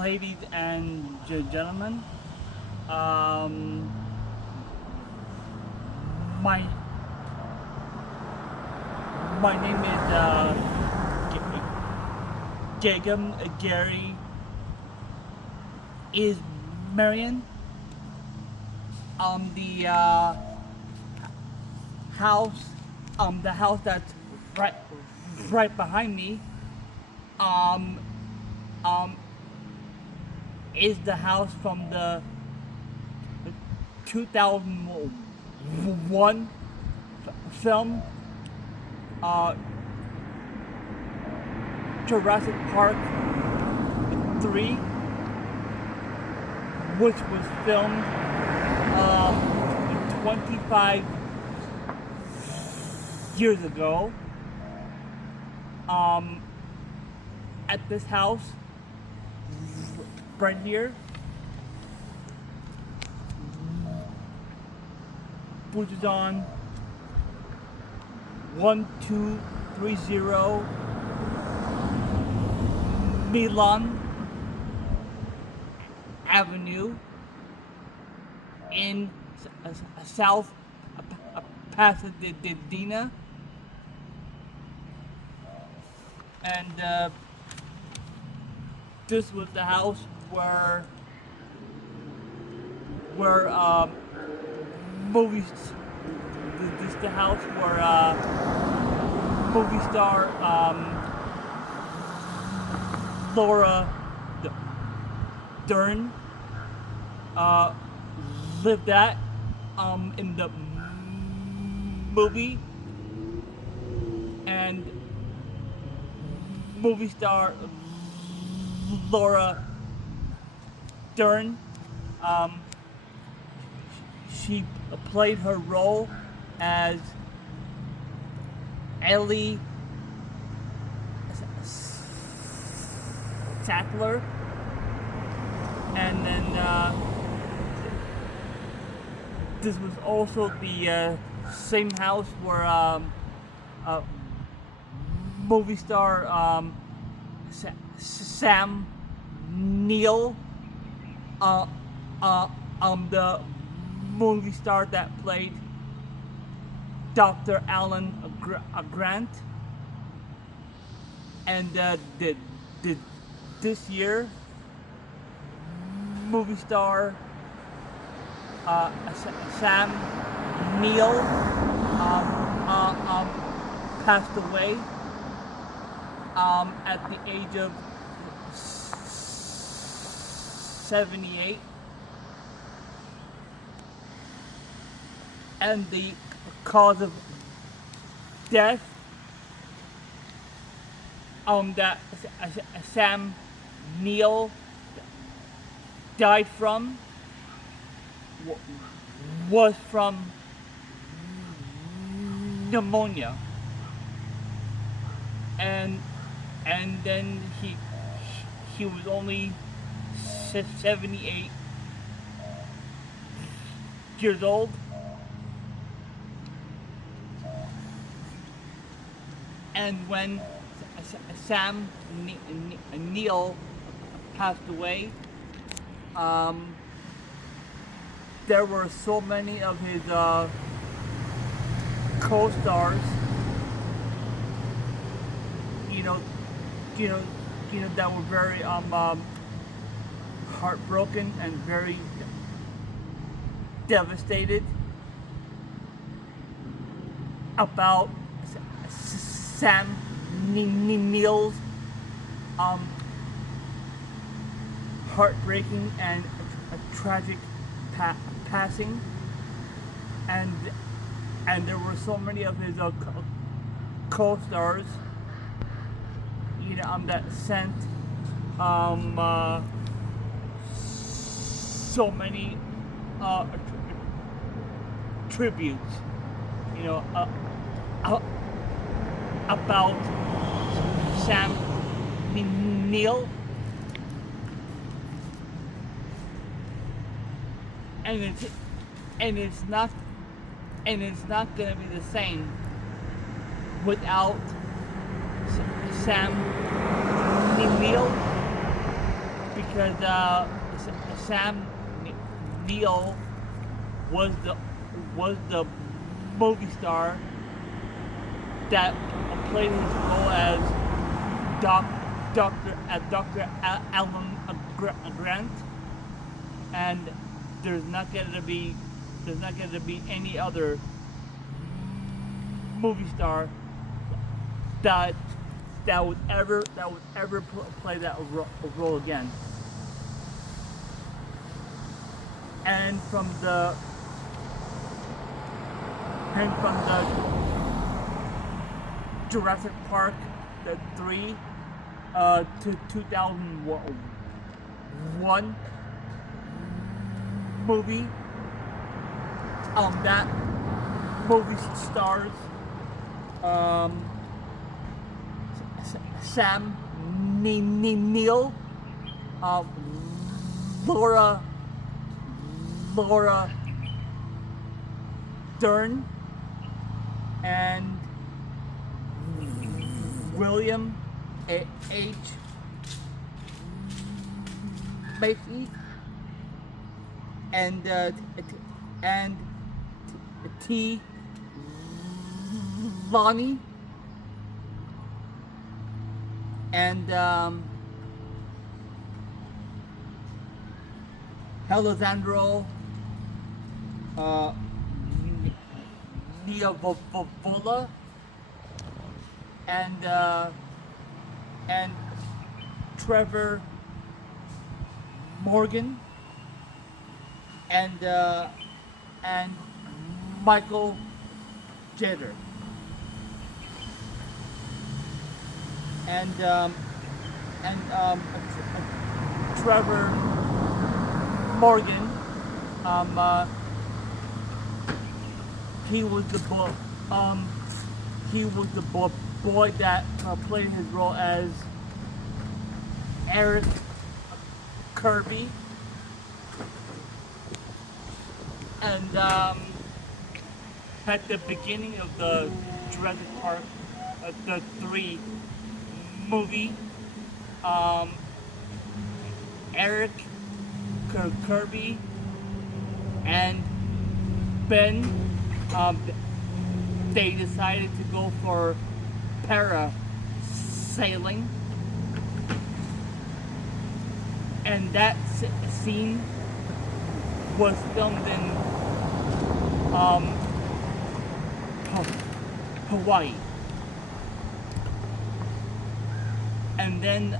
ladies and gentlemen. Um, my my name is Jacob Gary is Marion. The house, the house that's right behind me, um, um, is the house from the 2001 film, uh, Jurassic Park 3, which was filmed 25 years ago, um, at this house right here, which is on 1230 Milan Avenue in South Pasadena, and this was the house where movies. This is the house where movie star Laura Dern uh, lived at in the movie, and movie star Laura Dern, um, she played her role as Ellie Sattler, and then this was also the same house where movie star Sam Neill, the movie star that played Dr. Alan Grant, and this year movie star Sam Neill passed away at the age of 78, and the cause of death that Sam Neill died from was from pneumonia, and then he was only 78 years old, and when Sam Neill passed away, there were so many of his co-stars, you know, that were very heartbroken and very devastated about Sam Neill's heartbreaking and a tragic passing, and there were so many of his co-stars, that sent so many tributes, about Sam Neill, and it's not gonna be the same without Sam Neill, because Sam Neill was the movie star that played his role as Dr. Alan Grant, and there's not going to be any other movie star that would ever play that role again. And from the Jurassic Park, the 3 to 2001 movie, that movie stars Sam Neill, Laura Dern, and William H. Macy, and T. Lonnie, and Alessandro Niavola, and Trevor Morgan, and Michael Jeter, and Trevor Morgan. He was the boy that played his role as Eric Kirby, and at the beginning of the Jurassic Park, the 3 movie, Eric Kirby and Ben, they decided to go for parasailing, and that scene was filmed in Hawaii. And then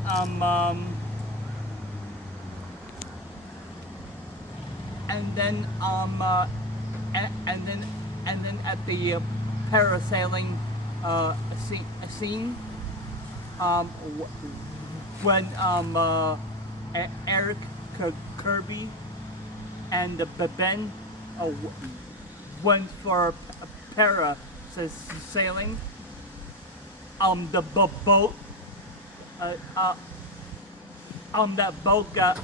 at the parasailing scene, when Eric Kirby and Ben went for parasailing, the boat, that boat got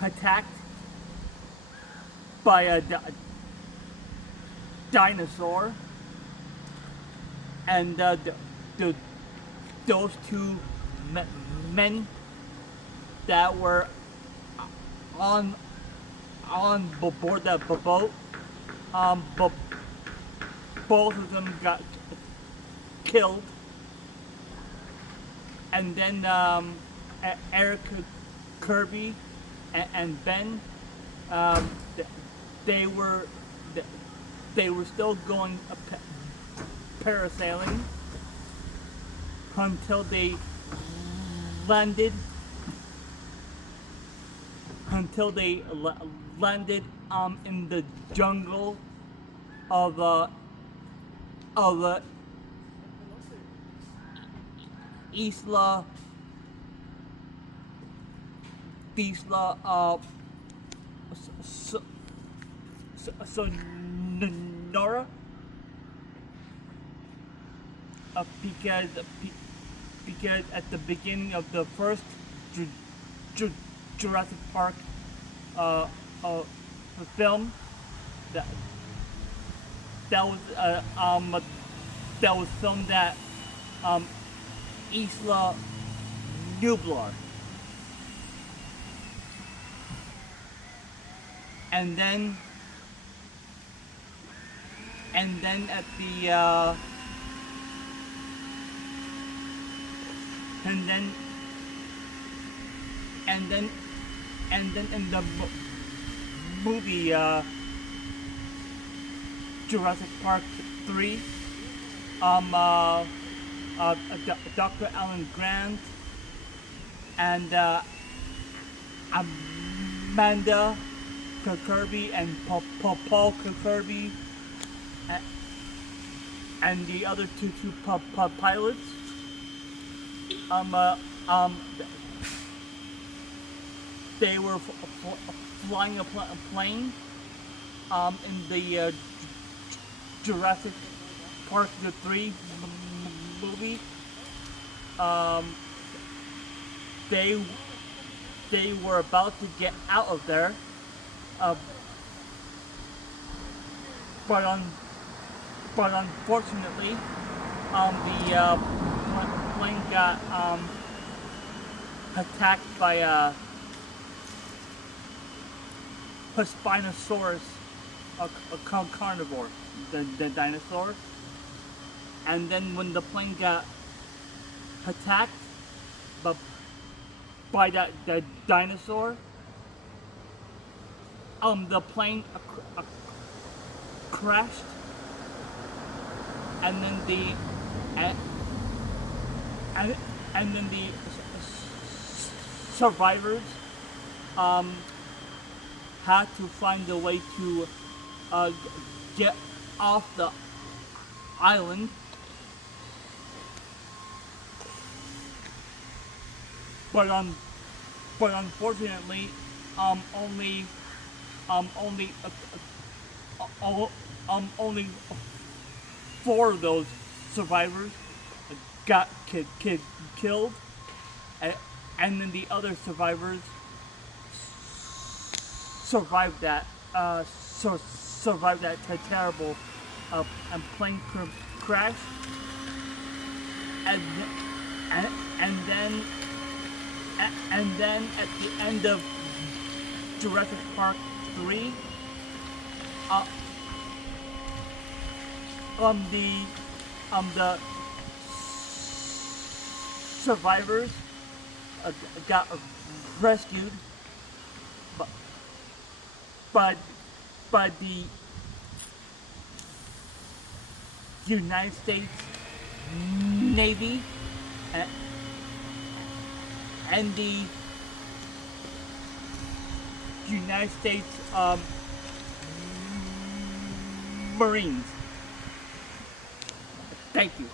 attacked by a dinosaur, and those 2 men that were on board that boat, but both of them got killed, and then Eric Kirby and Ben, they were still going parasailing until they landed in the jungle of Isla Sonora, because at the beginning of the first Jurassic Park film, that was filmed at Isla Nublar, and then at the and then in the movie Jurassic Park 3, Dr. Alan Grant and Amanda Kirby and Paul Kirby and the other two pilots. They were flying a plane in the Jurassic Park the 3 movie. They were about to get out of there, but unfortunately, the plane got attacked by a Spinosaurus, a carnivore, the dinosaur. And then when the plane got attacked by that dinosaur, the plane crashed, and then the survivors had to find a way to get off the island. But unfortunately, only four of those survivors got killed, and then the other survivors survived that terrible plane crash, and then at the end of Jurassic Park 3, the survivors got rescued, but the United States Navy and the United States Marines. Thank you.